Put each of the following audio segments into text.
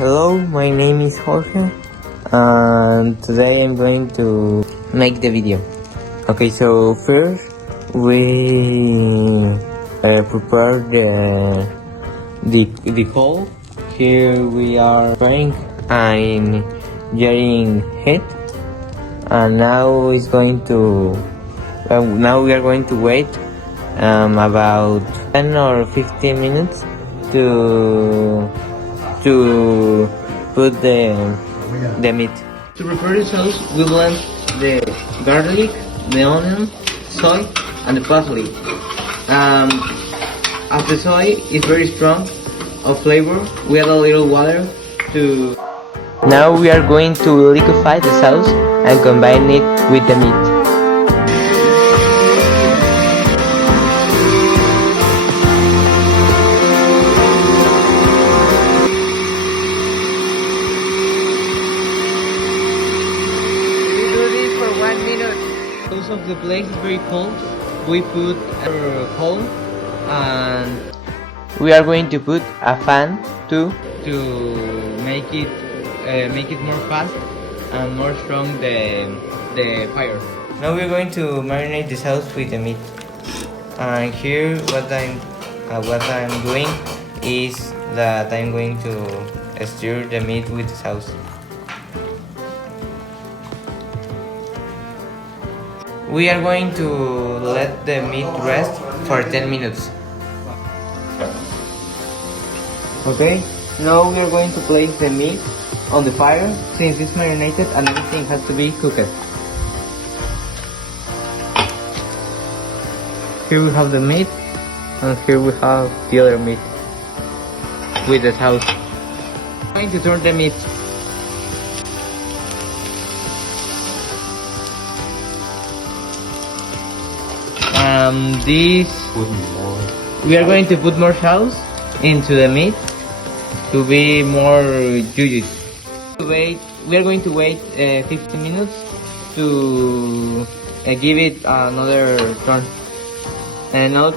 Hello, my name is Jorge, and today I'm going to make the video. Okay, so first we prepare the hole. Here we are preparing and getting heat, and now it's going to. Now we are going to wait about 10 or 15 minutes to put the meat. To prepare the sauce, we blend the garlic, the onion, soy, and the parsley. As the soy is very strong of flavor, we add a little water to. Now we are going to liquefy the sauce and combine it with the meat. Because of the place is very cold, we put our coal and we are going to put a fan too to make it more fast and more strong the fire. Now we're going to marinate the sauce with the meat. And here what I'm doing is that I'm going to stir the meat with the sauce. We are going to let the meat rest for 10 minutes. Okay, now we are going to place the meat on the fire since it's marinated and everything has to be cooked. Here we have the meat and here we have the other meat with the sauce. I'm going to turn the meat. We are going to put more sauce into the meat to be more juicy. We are going to wait 15 minutes to give it another turn. And now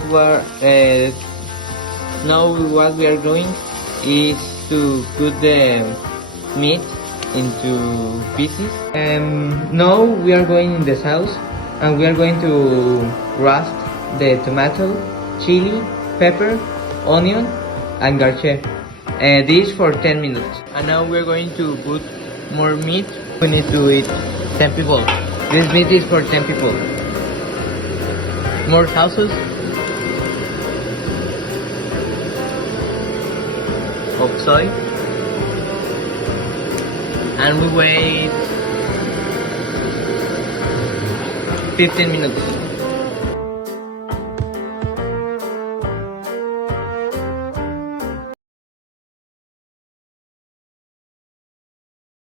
what we are doing is to put the meat into pieces. Now we are going in the sauce and we are going to roast the tomato, chili, pepper, onion, and garlic. This for 10 minutes. And now we're going to put more meat. We need to eat 10 people. This meat is for 10 people. More sauces of soy. And we wait 15 minutes.